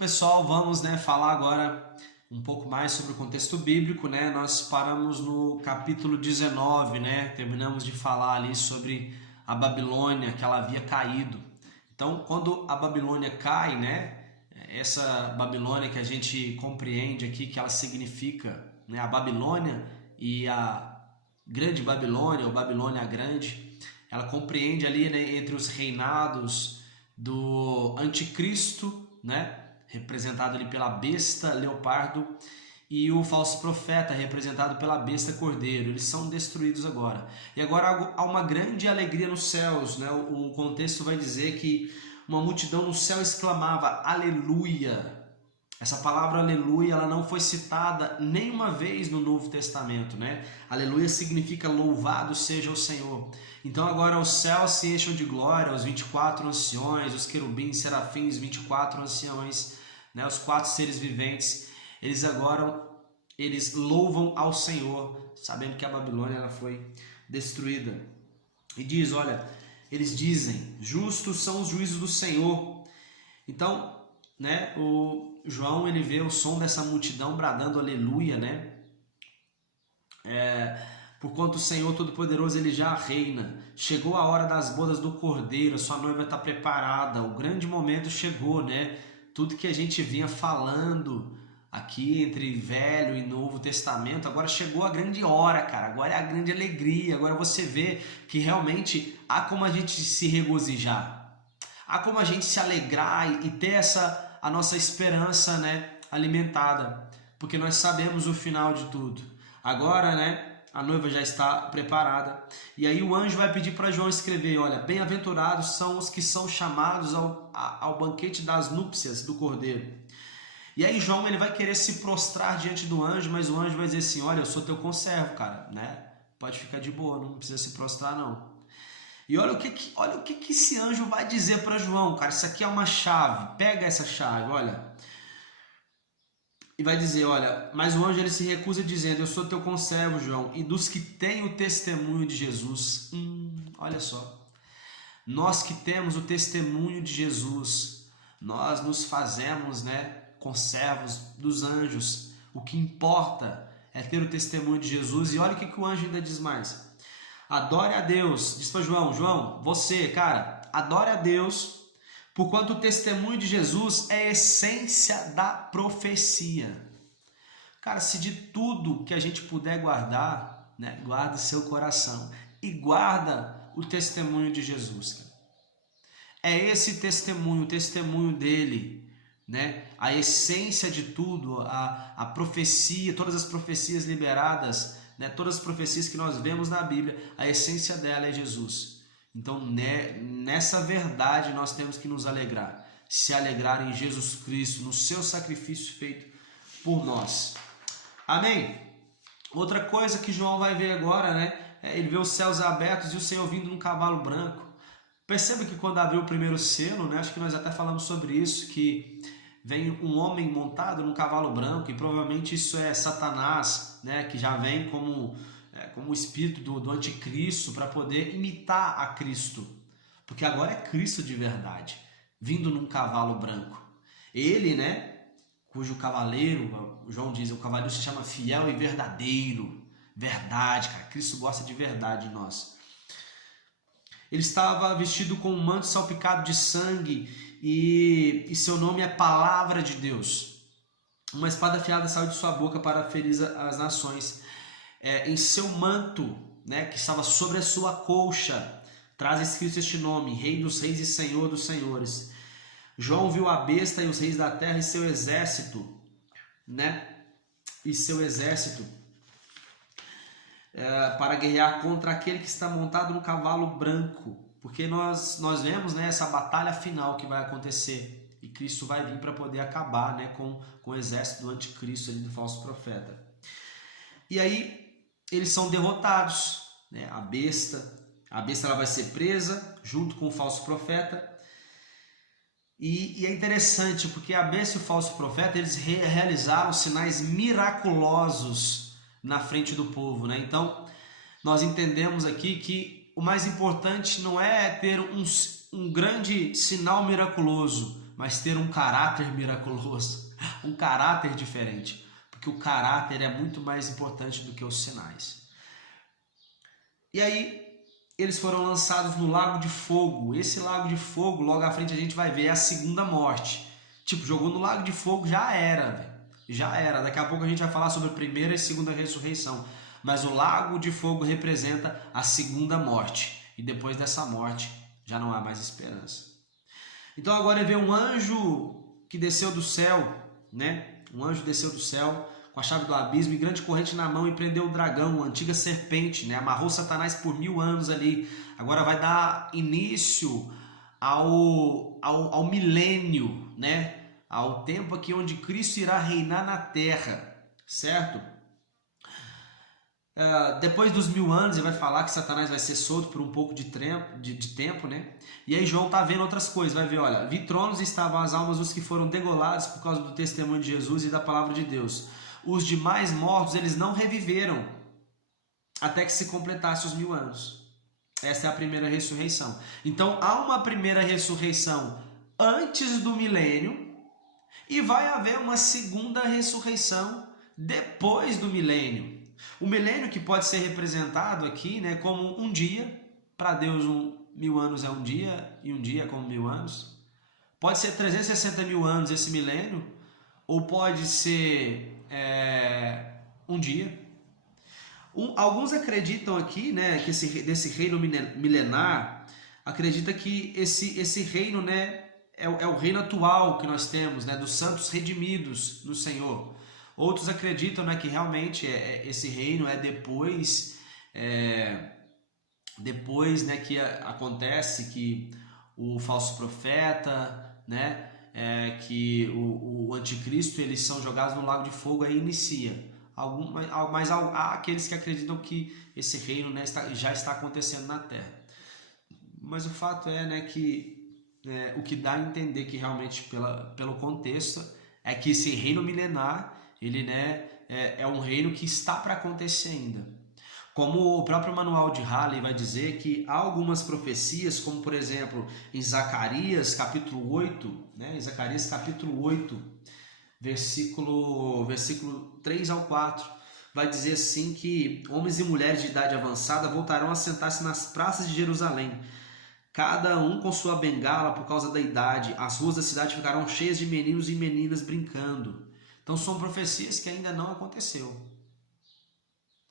pessoal, vamos, falar agora um pouco mais sobre o contexto bíblico, Nós paramos no capítulo 19, Terminamos de falar ali sobre a Babilônia, que ela havia caído. Então, quando a Babilônia cai, essa Babilônia que a gente compreende aqui que ela significa, a Babilônia e a Grande Babilônia, ou Babilônia a Grande, ela compreende ali, entre os reinados do anticristo, representado ali pela besta leopardo, e o falso profeta, representado pela besta cordeiro. Eles são destruídos agora. E agora há uma grande alegria nos céus, O contexto vai dizer que uma multidão no céu exclamava aleluia. Essa palavra aleluia, ela não foi citada nenhuma vez no Novo Testamento, Aleluia significa louvado seja o Senhor. Então agora os céus se enchem de glória, os 24 anciões, os querubins, serafins, 24 anciões, os 4 seres viventes, eles louvam ao Senhor, sabendo que a Babilônia ela foi destruída. E diz, olha, eles dizem, justos são os juízos do Senhor. Então, o João, ele vê o som dessa multidão bradando aleluia, Porquanto o Senhor Todo-Poderoso, ele já reina. Chegou a hora das bodas do Cordeiro, sua noiva está preparada, o grande momento chegou, Tudo que a gente vinha falando aqui entre Velho e Novo Testamento, agora chegou a grande hora, cara. Agora é a grande alegria. Agora você vê que realmente há como a gente se regozijar. Há como a gente se alegrar e ter a nossa esperança, alimentada. Porque nós sabemos o final de tudo. Agora, a noiva já está preparada. E aí o anjo vai pedir para João escrever, olha, bem-aventurados são os que são chamados ao banquete das núpcias do Cordeiro. E aí João, ele vai querer se prostrar diante do anjo, mas o anjo vai dizer assim, olha, eu sou teu conservo, cara, Pode ficar de boa, não precisa se prostrar não. E olha o que esse anjo vai dizer para João, cara, isso aqui é uma chave, pega essa chave, olha. E vai dizer, olha, mas o anjo ele se recusa dizendo, eu sou teu conservo, João, e dos que têm o testemunho de Jesus. Olha só, nós que temos o testemunho de Jesus, nós nos fazemos, conservos dos anjos. O que importa é ter o testemunho de Jesus. E olha o que o anjo ainda diz mais. Adore a Deus, diz para João, você, cara, adore a Deus, porquanto o testemunho de Jesus é a essência da profecia. Cara, se de tudo que a gente puder guardar, guarda seu coração e guarda o testemunho de Jesus. Cara. É esse testemunho, o testemunho dele, a essência de tudo, a profecia, todas as profecias liberadas, todas as profecias que nós vemos na Bíblia, a essência dela é Jesus. Então, nessa verdade nós temos que nos alegrar, se alegrar em Jesus Cristo, no seu sacrifício feito por nós. Amém? Outra coisa que João vai ver agora, ele vê os céus abertos e o Senhor vindo num cavalo branco. Perceba que quando abriu o primeiro selo, acho que nós até falamos sobre isso, que vem um homem montado num cavalo branco, e provavelmente isso é Satanás, que já vem como o espírito do anticristo para poder imitar a Cristo, porque agora é Cristo de verdade, vindo num cavalo branco. Ele, cujo cavaleiro, João diz, o cavaleiro se chama fiel e verdadeiro. Verdade, cara, Cristo gosta de verdade em nós. Ele estava vestido com um manto salpicado de sangue e seu nome é Palavra de Deus. Uma espada afiada saiu de sua boca para ferir as nações. Em seu manto, que estava sobre a sua colcha, traz escrito este nome, Rei dos Reis e Senhor dos Senhores. João viu a besta e os reis da terra e seu exército, para guerrear contra aquele que está montado no cavalo branco, porque nós vemos, essa batalha final que vai acontecer, e Cristo vai vir para poder acabar, com o exército do anticristo, ali, do falso profeta. E aí eles são derrotados, a besta ela vai ser presa junto com o falso profeta. E é interessante porque a besta e o falso profeta, eles realizaram sinais miraculosos na frente do povo, Então, nós entendemos aqui que o mais importante não é ter um grande sinal miraculoso, mas ter um caráter miraculoso, um caráter diferente, porque o caráter é muito mais importante do que os sinais. E aí eles foram lançados no lago de fogo. Esse lago de fogo, logo à frente a gente vai ver, é a segunda morte. Tipo, jogou no lago de fogo, já era, velho. Já era. Daqui a pouco a gente vai falar sobre a primeira e segunda ressurreição. Mas o lago de fogo representa a segunda morte. E depois dessa morte já não há mais esperança. Então agora vê um anjo que desceu do céu, né? Um anjo desceu do céu com a chave do abismo e grande corrente na mão e prendeu o dragão, a antiga serpente, né? Amarrou Satanás por 1000 anos ali. Agora vai dar início ao milênio, né? Ao tempo aqui onde Cristo irá reinar na terra, certo? Depois dos 1000 anos ele vai falar que Satanás vai ser solto por um pouco de tempo, né? E aí João tá vendo outras coisas, vai ver, olha, vi tronos e estavam as almas dos que foram degolados por causa do testemunho de Jesus e da palavra de Deus. Os demais mortos, eles não reviveram até que se completasse os 1000 anos. Essa é a primeira ressurreição. Então há uma primeira ressurreição antes do milênio e vai haver uma segunda ressurreição depois do milênio. O milênio que pode ser representado aqui, né, como um dia. Para Deus 1000 anos é um dia e um dia é como 1000 anos. Pode ser 360 mil anos esse milênio, ou pode ser um dia. Alguns acreditam aqui, né, que desse reino milenar, acredita que esse reino, né, é o reino atual que nós temos, né, dos santos redimidos no Senhor. Outros acreditam, né, que realmente esse reino é depois, né, que acontece que o falso profeta, né, que o anticristo, eles são jogados no lago de fogo, aí inicia. Mas há aqueles que acreditam que esse reino, né, já está acontecendo na Terra. Mas o fato é, né, que o que dá a entender que realmente pelo contexto é que esse reino milenar, ele, né, é um reino que está para acontecer ainda. Como o próprio manual de Halley vai dizer que há algumas profecias, como por exemplo em Zacarias capítulo 8, né, em Zacarias capítulo 8, versículo 3 ao 4, vai dizer assim que homens e mulheres de idade avançada voltarão a sentar-se nas praças de Jerusalém, cada um com sua bengala por causa da idade. As ruas da cidade ficarão cheias de meninos e meninas brincando. Então são profecias que ainda não aconteceu.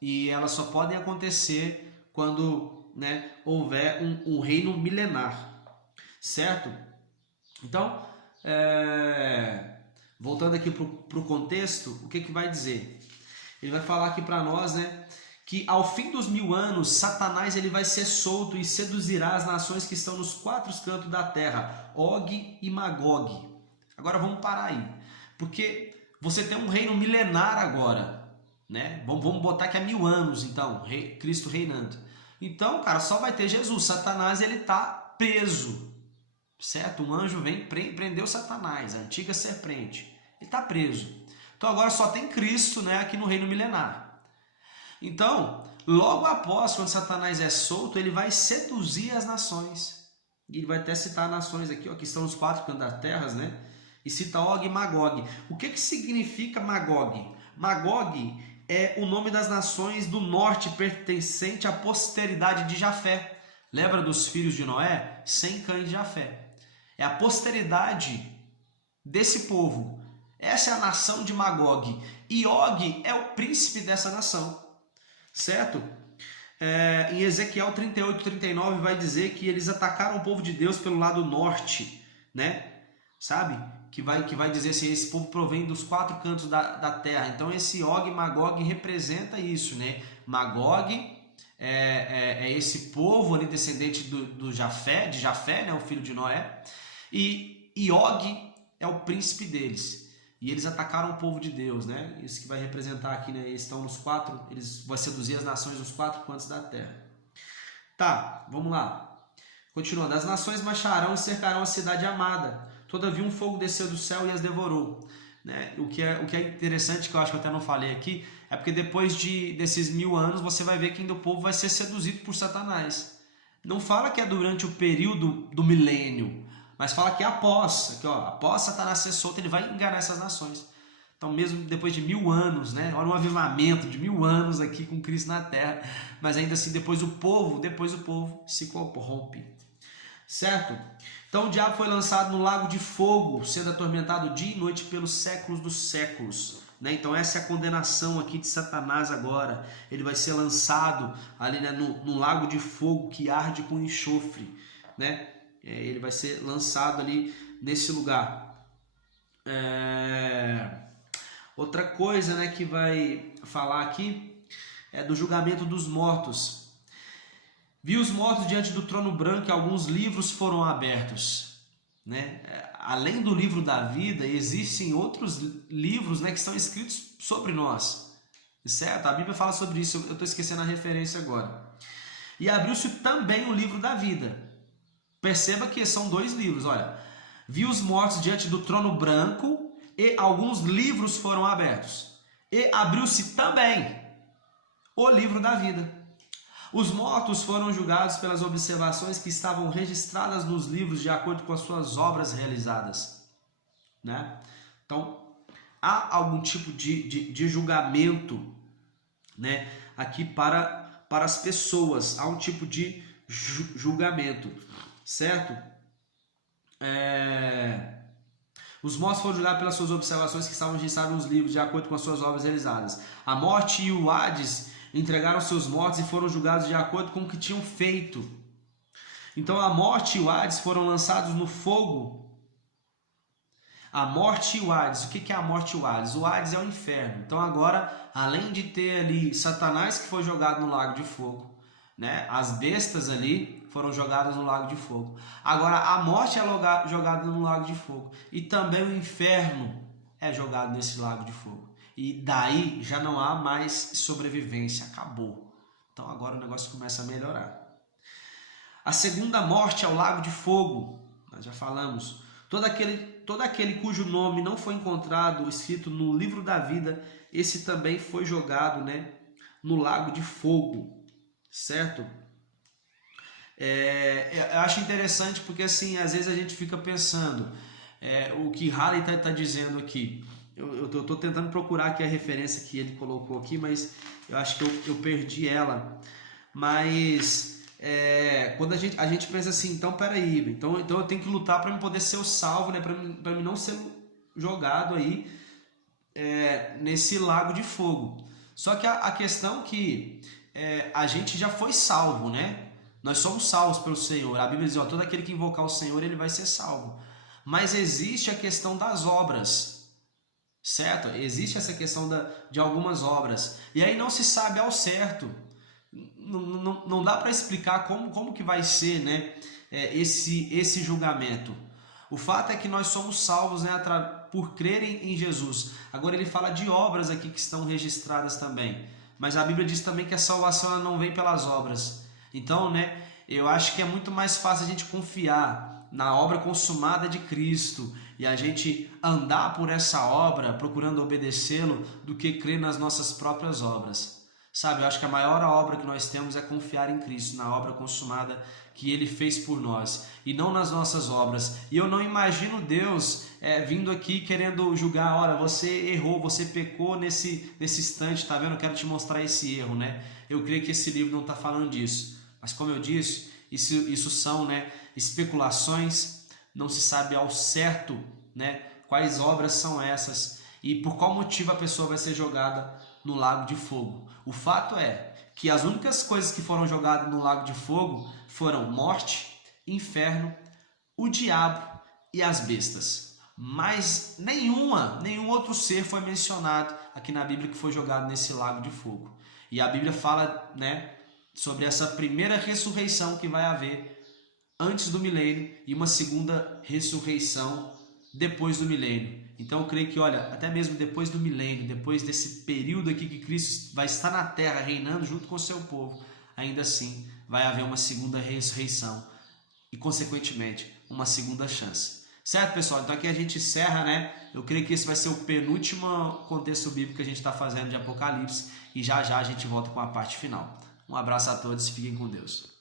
E elas só podem acontecer quando, né, houver um reino milenar, certo? Então, voltando aqui para o contexto, o que vai dizer? Ele vai falar aqui para nós, né, que ao fim dos 1000 anos, Satanás ele vai ser solto e seduzirá as nações que estão nos 4 cantos da terra, Og e Magog. Agora vamos parar aí, porque você tem um reino milenar agora, né? Vamos botar que é 1000 anos, então, Cristo reinando. Então, cara, só vai ter Jesus. Satanás, ele tá preso, certo? Um anjo vem e prendeu Satanás, a antiga serpente. Ele tá preso. Então agora só tem Cristo, né, aqui no reino milenar. Então, logo após, quando Satanás é solto, ele vai seduzir as nações. E ele vai até citar nações aqui, ó, que estão nos 4 cantos da terra, né? E cita Og e Magog. O que significa Magog? Magog é o nome das nações do norte pertencente à posteridade de Jafé. Lembra dos filhos de Noé? Sem cães de Jafé. É a posteridade desse povo. Essa é a nação de Magog. E Og é o príncipe dessa nação. Certo? Em Ezequiel 38, 39 vai dizer que eles atacaram o povo de Deus pelo lado norte, né? Sabe? Que vai dizer assim, esse povo provém dos 4 cantos da terra. Então esse Og e Magog representa isso, né? Magog é esse povo ali descendente de Jafé, né? O filho de Noé. E Og é o príncipe deles. E eles atacaram o povo de Deus, né? Isso que vai representar aqui, né? Eles estão nos 4, eles vão seduzir as nações nos 4 cantos da terra. Tá, vamos lá. Continuando. As nações marcharão e cercarão a cidade amada. Todavia um fogo desceu do céu e as devorou. Né? O que é interessante, que eu acho que eu até não falei aqui, é porque depois desses 1000 anos você vai ver que ainda o povo vai ser seduzido por Satanás. Não fala que é durante o período do milênio, Mas fala que após, aqui, ó, após Satanás ser solto, ele vai enganar essas nações. Então, mesmo depois de 1000 anos, né? Olha um avivamento de 1000 anos aqui com Cristo na terra. Mas ainda assim, depois o povo se corrompe. Certo? Então, o diabo foi lançado no lago de fogo, sendo atormentado dia e noite pelos séculos dos séculos. Né? Então, essa é a condenação aqui de Satanás agora. Ele vai ser lançado ali, né, no lago de fogo que arde com enxofre. Né? Ele vai ser lançado ali nesse lugar. Outra coisa, né, que vai falar aqui é do julgamento dos mortos. Vi os mortos diante do trono branco e alguns livros foram abertos. Né? Além do livro da vida, existem outros livros, né, que estão escritos sobre nós. Certo? A Bíblia fala sobre isso, eu estou esquecendo a referência agora. E abriu-se também o livro da vida. Perceba que são 2 livros. Olha, vi os mortos diante do trono branco e alguns livros foram abertos. E abriu-se também o livro da vida. Os mortos foram julgados pelas observações que estavam registradas nos livros de acordo com as suas obras realizadas. Né? Então, há algum tipo de julgamento, né, aqui para as pessoas. Há um tipo de julgamento, certo? Os mortos foram julgados pelas suas observações que estavam registradas nos livros de acordo com as suas obras realizadas. A morte e o Hades entregaram seus mortos e foram julgados de acordo com o que tinham feito. Então a morte e o Hades foram lançados no fogo. A morte e o Hades. O que é a morte e o Hades? O Hades é o inferno. Então agora, além de ter ali Satanás que foi jogado no lago de fogo, né? As bestas ali foram jogadas no lago de fogo. Agora a morte é jogada no lago de fogo. E também o inferno é jogado nesse lago de fogo. E daí já não há mais sobrevivência, acabou. Então agora o negócio começa a melhorar. A segunda morte é o lago de fogo, nós já falamos. Todo aquele cujo nome não foi encontrado escrito no livro da vida, esse também foi jogado, né, no lago de fogo, certo? Eu acho interessante porque assim, às vezes a gente fica pensando, o que Halley está dizendo aqui. Eu estou tentando procurar aqui a referência que ele colocou aqui, mas eu acho que eu perdi ela. Mas quando a gente pensa assim, então peraí, então eu tenho que lutar para poder ser o salvo, né? Para mim não ser jogado aí nesse lago de fogo. Só que a questão que a gente já foi salvo, né? Nós somos salvos pelo Senhor. A Bíblia diz, ó, todo aquele que invocar o Senhor, ele vai ser salvo. Mas existe a questão das obras. Certo? Existe essa questão de algumas obras. E aí não se sabe ao certo. Não dá para explicar como que vai ser, né, esse julgamento. O fato é que nós somos salvos, né, por crerem em Jesus. Agora ele fala de obras aqui que estão registradas também. Mas a Bíblia diz também que a salvação ela não vem pelas obras. Então, né, eu acho que é muito mais fácil a gente confiar na obra consumada de Cristo e a gente andar por essa obra procurando obedecê-lo do que crer nas nossas próprias obras. Sabe, eu acho que a maior obra que nós temos é confiar em Cristo, na obra consumada que Ele fez por nós e não nas nossas obras. E eu não imagino Deus vindo aqui querendo julgar, olha, você errou, você pecou nesse instante, tá vendo? Eu quero te mostrar esse erro, né? Eu creio que esse livro não está falando disso. Mas como eu disse, isso são, né, especulações, não se sabe ao certo, né, quais obras são essas e por qual motivo a pessoa vai ser jogada no lago de fogo. O fato é que as únicas coisas que foram jogadas no lago de fogo foram morte, inferno, o diabo e as bestas. Mas nenhum outro ser foi mencionado aqui na Bíblia que foi jogado nesse lago de fogo. E a Bíblia fala, né, sobre essa primeira ressurreição que vai haver antes do milênio e uma segunda ressurreição depois do milênio. Então eu creio que, olha, até mesmo depois do milênio, depois desse período aqui que Cristo vai estar na terra reinando junto com o seu povo, ainda assim vai haver uma segunda ressurreição e, consequentemente, uma segunda chance. Certo, pessoal? Então aqui a gente encerra, né? Eu creio que esse vai ser o penúltimo contexto bíblico que a gente está fazendo de Apocalipse e já a gente volta com a parte final. Um abraço a todos e fiquem com Deus.